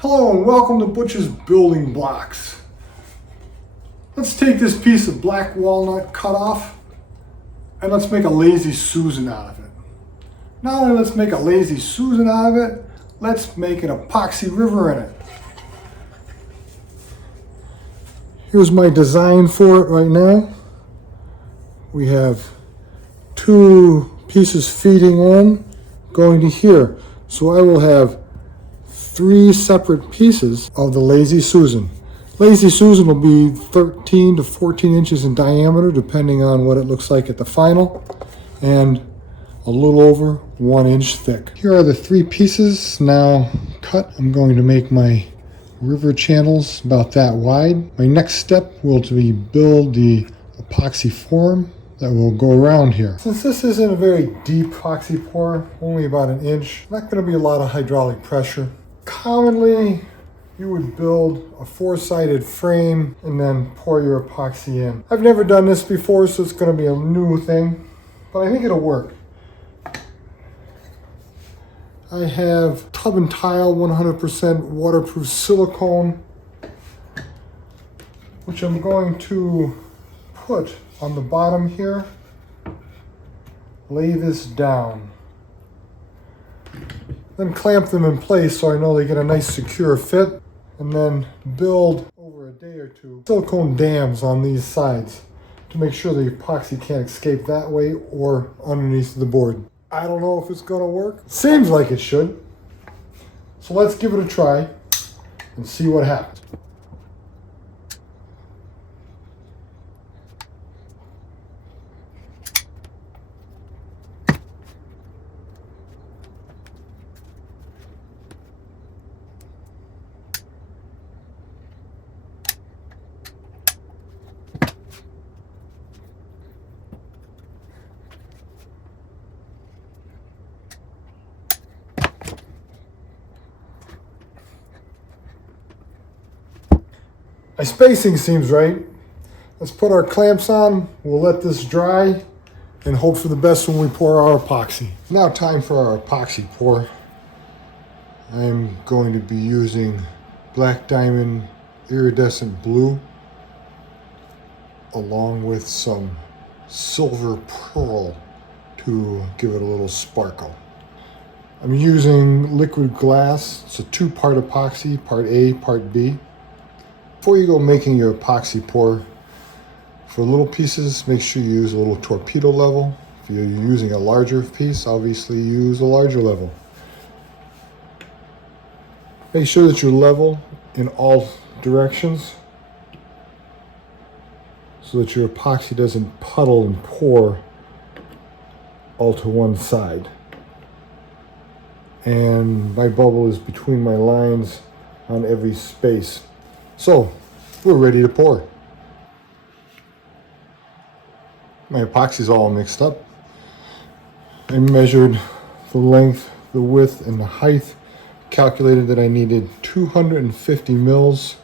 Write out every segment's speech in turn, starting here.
Hello and welcome to Butch's Building Blocks. Let's take this piece of black walnut cut off and let's make a lazy Susan out of it. Not only let's make a lazy Susan out of it, let's make an epoxy river in it. Here's my design for it right now. We have two pieces feeding on going to here. So I will have three separate pieces of the Lazy Susan. Lazy Susan will be 13 to 14 inches in diameter depending on what it looks like at the final, and a little over 1 inch thick. Here are the three pieces now cut. I'm going to make my river channels about that wide. My next step will be build the epoxy form that will go around here. Since this isn't a very deep epoxy pour, only about 1 inch, not going to be a lot of hydraulic pressure. Commonly, you would build a 4-sided frame and then pour your epoxy in. I've never done this before, so it's going to be a new thing, but I think it'll work. I have tub and tile 100% waterproof silicone, which I'm going to put on the bottom here. Lay this down. Then clamp them in place so I know they get a nice secure fit, and then build over a day or two silicone dams on these sides to make sure the epoxy can't escape that way or underneath the board. I don't know if it's going to work. Seems like it should. So let's give it a try and see what happens. My spacing seems right. Let's put our clamps on. We'll let this dry and hope for the best when we pour our epoxy. Now time for our epoxy pour. I'm going to be using Black Diamond Iridescent Blue along with some Silver Pearl to give it a little sparkle. I'm using liquid glass. It's a 2-part epoxy, part A, part B. Before you go making your epoxy pour, for little pieces, make sure you use a little torpedo level. If you're using a larger piece, obviously use a larger level. Make sure that you're level in all directions so that your epoxy doesn't puddle and pour all to one side. And my bubble is between my lines on every space. So, we're ready to pour. My epoxy's all mixed up. I measured the length, the width, and the height. Calculated that I needed 250 mils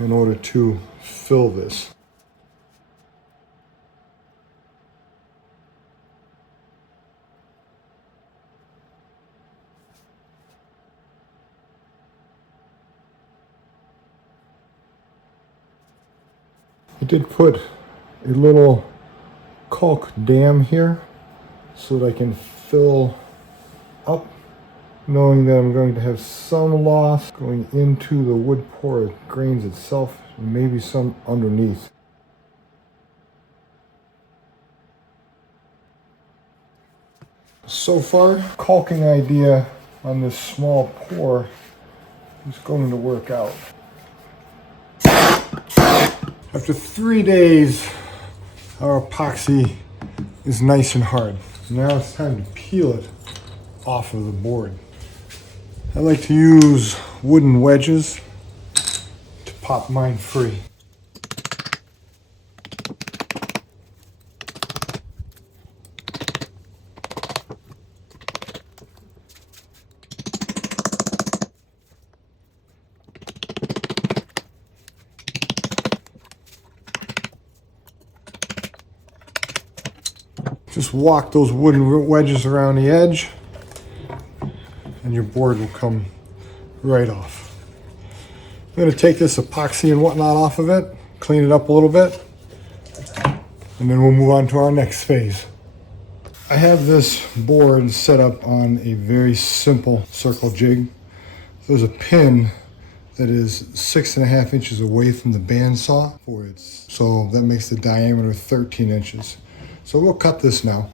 in order to fill this. I did put a little caulk dam here so that I can fill up, knowing that I'm going to have some loss going into the wood pour grains itself, and maybe some underneath. So far, caulking idea on this small pour is going to work out. After 3 days, our epoxy is nice and hard. Now it's time to peel it off of the board. I like to use wooden wedges to pop mine free. Just walk those wooden wedges around the edge and your board will come right off. going to take this epoxy and whatnot off of it, clean it up a little bit, and then we'll move on to our next phase. I have this board set up on a very simple circle jig. There's a pin that is 6.5 inches away from the bandsaw for its, so that makes the diameter 13 inches. So we'll cut this now.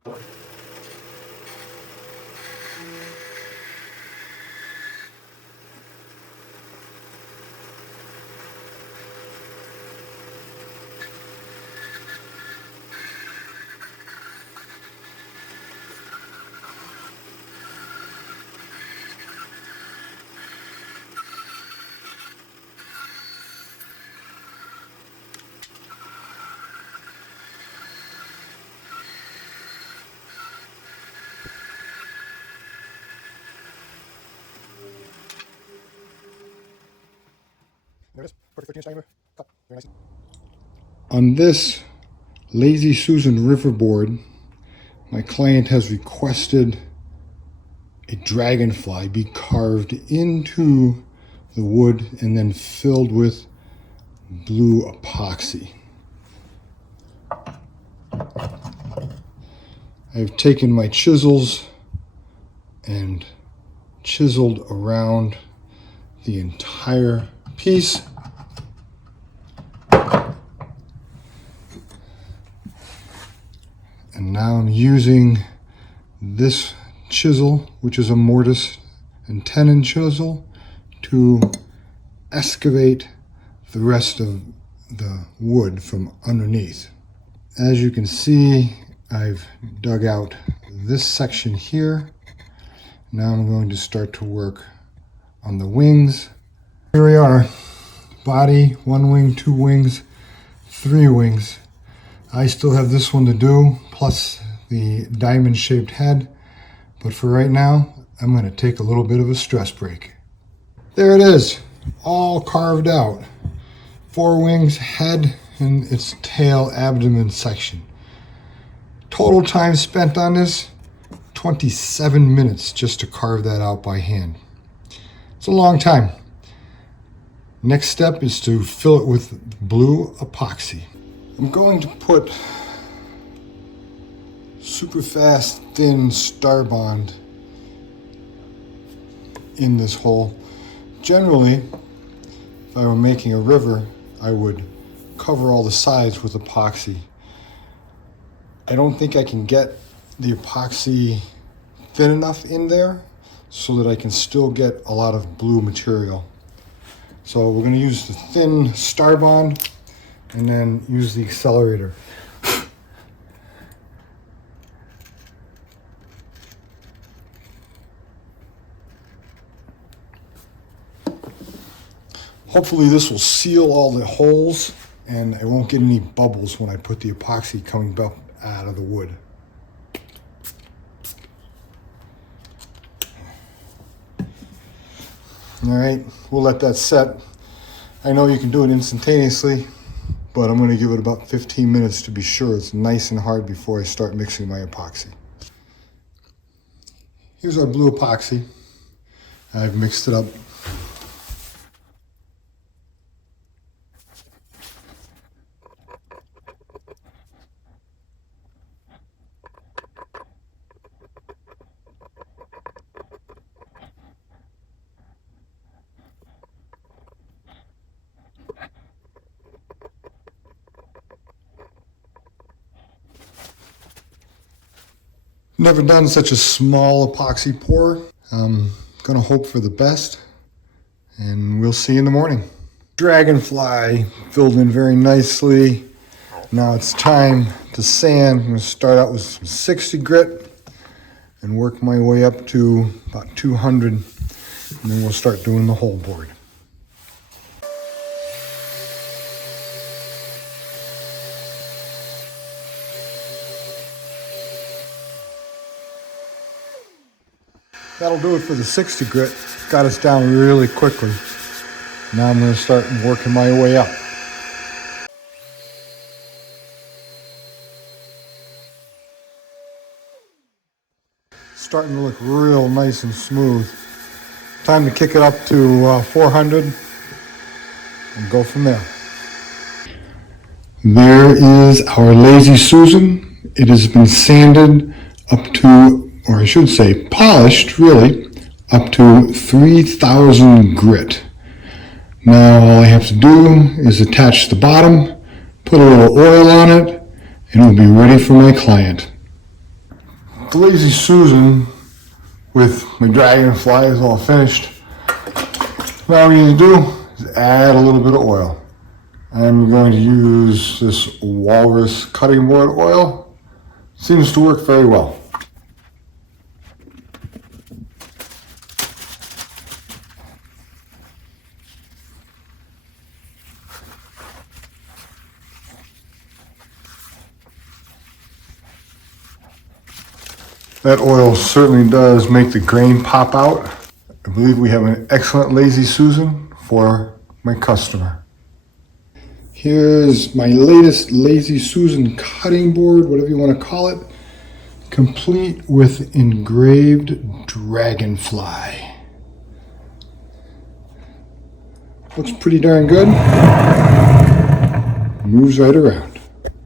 There it is, perfect 13 inch diameter, cut, very nice. On this Lazy Susan river board, my client has requested a dragonfly be carved into the wood and then filled with blue epoxy. I've taken my chisels and chiseled around the entire piece. And now I'm using this chisel, which is a mortise and tenon chisel, to excavate the rest of the wood from underneath. As you can see, I've dug out this section here. Now I'm going to start to work on the wings. Here we are. Body, 1 wing, 2 wings, 3 wings. I still have this one to do, plus the diamond-shaped head. But for right now, I'm going to take a little bit of a stress break. There it is, all carved out. 4 wings, head, and its tail abdomen section. Total time spent on this, 27 minutes just to carve that out by hand. It's a long time. Next step is to fill it with blue epoxy. I'm going to put super fast thin Starbond in this hole. Generally, if I were making a river, I would cover all the sides with epoxy. I don't think I can get the epoxy thin enough in there so that I can still get a lot of blue material. So we're going to use the thin Starbond and then use the accelerator. Hopefully this will seal all the holes and I won't get any bubbles when I put the epoxy coming up out of the wood. All right, we'll let that set. I know you can do it instantaneously, but I'm going to give it about 15 minutes to be sure it's nice and hard before I start mixing my epoxy. Here's our blue epoxy. I've mixed it up. Never done such a small epoxy pour. I'm gonna hope for the best and we'll see in the morning. Dragonfly filled in very nicely. Now it's time to sand. I'm gonna start out with some 60 grit and work my way up to about 200 and then we'll start doing the whole board. That'll do it for the 60 grit. Got us down really quickly. Now I'm going to start working my way up. Starting to look real nice and smooth. Time to kick it up to 400 and go from there. There is our Lazy Susan. It has been sanded up to, or I should say polished really, up to 3000 grit. Now all I have to do is attach the bottom, put a little oil on it, and it'll be ready for my client. The Lazy Susan with my dragonfly is all finished. Now all we need to do is add a little bit of oil. I'm going to use this walrus cutting board oil. Seems to work very well. That oil certainly does make the grain pop out. I believe we have an excellent Lazy Susan for my customer. Here's my latest Lazy Susan cutting board, whatever you want to call it, complete with engraved dragonfly. Looks pretty darn good. Moves right around.